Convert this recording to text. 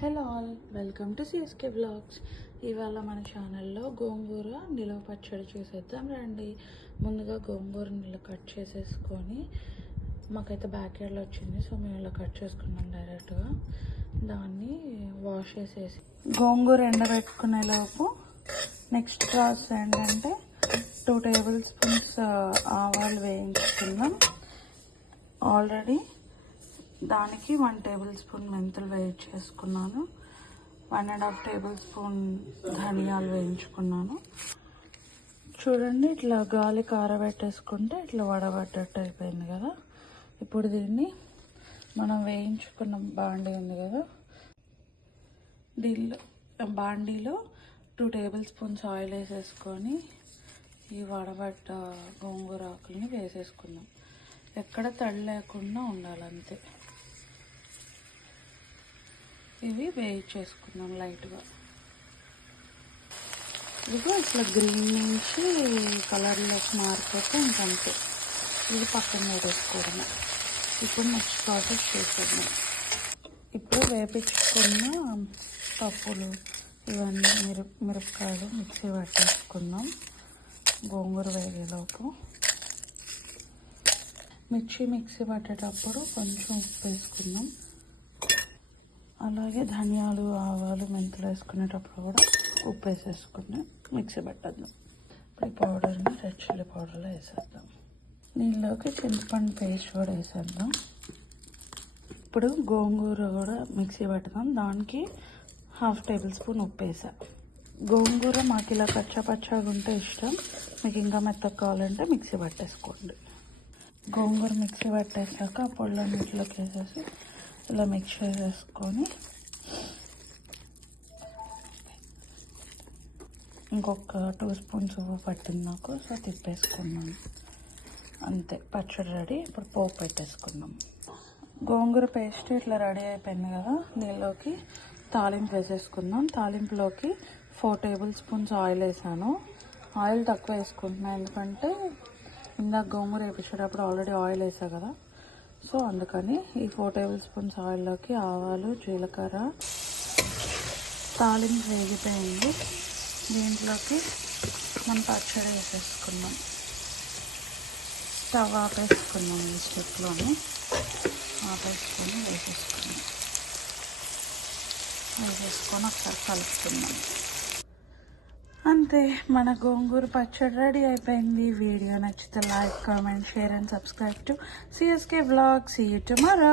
Hello all, welcome to CSK blogs. ఇవాళ మన ఛానల్లో గోంగూర నిలవ పచ్చడి చేసేద్దాం రండి. ముందుగా గోంగూర ఇలా కట్ చేసేసుకొని, మాకైతే బ్యాక్ యార్డ్లో వచ్చింది, సో మేము ఇలా కట్ చేసుకున్నాం డైరెక్ట్గా. దాన్ని వాష్ చేసేసి గోంగూర ఎండబెట్టుకునేలోపు నెక్స్ట్ ప్రాసెస్ ఏంటంటే 2 టేబుల్ స్పూన్స్ ఆవాలు వేయించుకుందాం. ఆల్రెడీ దానికి 1 టేబుల్ స్పూన్ మెంతులు వేయించేసుకున్నాను, 1.5 టేబుల్ స్పూన్ ధనియాలు వేయించుకున్నాను. చూడండి, ఇట్లా గాలి కారబెట్టేసుకుంటే ఇట్లా వడబడ్డట్టు అయిపోయింది కదా. ఇప్పుడు దీన్ని మనం వేయించుకున్న బాండీ ఉంది కదా, బాండీలో 2 టేబుల్ స్పూన్స్ ఆయిల్ వేసేసుకొని ఈ వడబడ్డ గోంగూర ఆకుల్ని వేసేసుకుందాం. ఎక్కడ తడి లేకుండా ఉండాలంతే. ఇవి వేయించేసుకుందాం లైట్గా. ఇదిగో ఇట్లా గ్రీన్ నుంచి కలర్లోకి మారిపోతే ఇంకంతే, ఇది పక్కన పెట్టేసుకోవడమే. ఇప్పుడు నెక్స్ట్ ప్రాసెస్ చేసేద్దాం. ఇప్పుడు వేపించుకున్న పప్పులు ఇవన్నీ మిరపకాయలు మిక్సీ పట్టేసుకుందాం. గోంగూర వేగేలోపు మిక్సీ పట్టేటప్పుడు కొంచెం ఉప్పు వేసుకుందాం. అలాగే ధనియాలు, ఆవాలు, మెంతులు వేసుకునేటప్పుడు కూడా ఉప్పు వేసేసుకుని మిక్సీ పట్టేద్దాం. ఇప్పుడు ఈ పౌడర్ని రెడ్ చిల్లీ పౌడర్లో వేసేద్దాం. దీనిలోకి చింతపండు పేస్ట్ కూడా వేసేద్దాం. ఇప్పుడు గోంగూర కూడా మిక్సీ పట్టుదాం. దానికి 1/2 టేబుల్ స్పూన్ ఉప్పు వేసా. గోంగూర మాకు ఇలా పచ్చగా ఉంటే ఇష్టం, మీకు ఇంకా మెత్తగా కావాలంటే మిక్సీ పట్టేసుకోండి. గోంగూర మిక్సీ పట్టేసాక ఆ పొడిలో నీటిలోకి వేసేసి ఇలా మిక్స్ చేసేసుకొని ఇంకొక 2 స్పూన్స్ ఉప్పు పట్టింది నాకు, సో తిప్పేసుకున్నాను. అంతే, పచ్చడి రెడీ. ఇప్పుడు పోపు పెట్టేసుకున్నాం. గోంగూర పేస్ట్ ఇట్లా రెడీ అయిపోయింది కదా, దీనిలోకి తాలింపు వేసేసుకుందాం. తాలింపులోకి 4 టేబుల్ స్పూన్స్ ఆయిల్ వేసాను. ఆయిల్ తక్కువ వేసుకుంటున్నాను, ఎందుకంటే ఇందాక గోంగూర వేపించేటప్పుడు ఆల్రెడీ ఆయిల్ వేసా కదా, సో అందుకని ఈ 4 టేబుల్ స్పూన్స్ ఆయిల్లోకి ఆవాలు, జీలకర్ర, తాలింపు వేగిపోయింది. దీంట్లోకి మనం పచ్చడి వేసేసుకున్నాం. స్టవ్ ఆపేసుకున్నాం. ఈ స్టెప్లోనే ఆపేసుకొని వేసేసుకొని ఒకసారి కలుపుతున్నాం. అంతే, మన గోంగూర పచ్చడి రెడీ అయిపోయింది. వీడియో నచ్చితే like, comment, share and subscribe to CSK blog. See you tomorrow.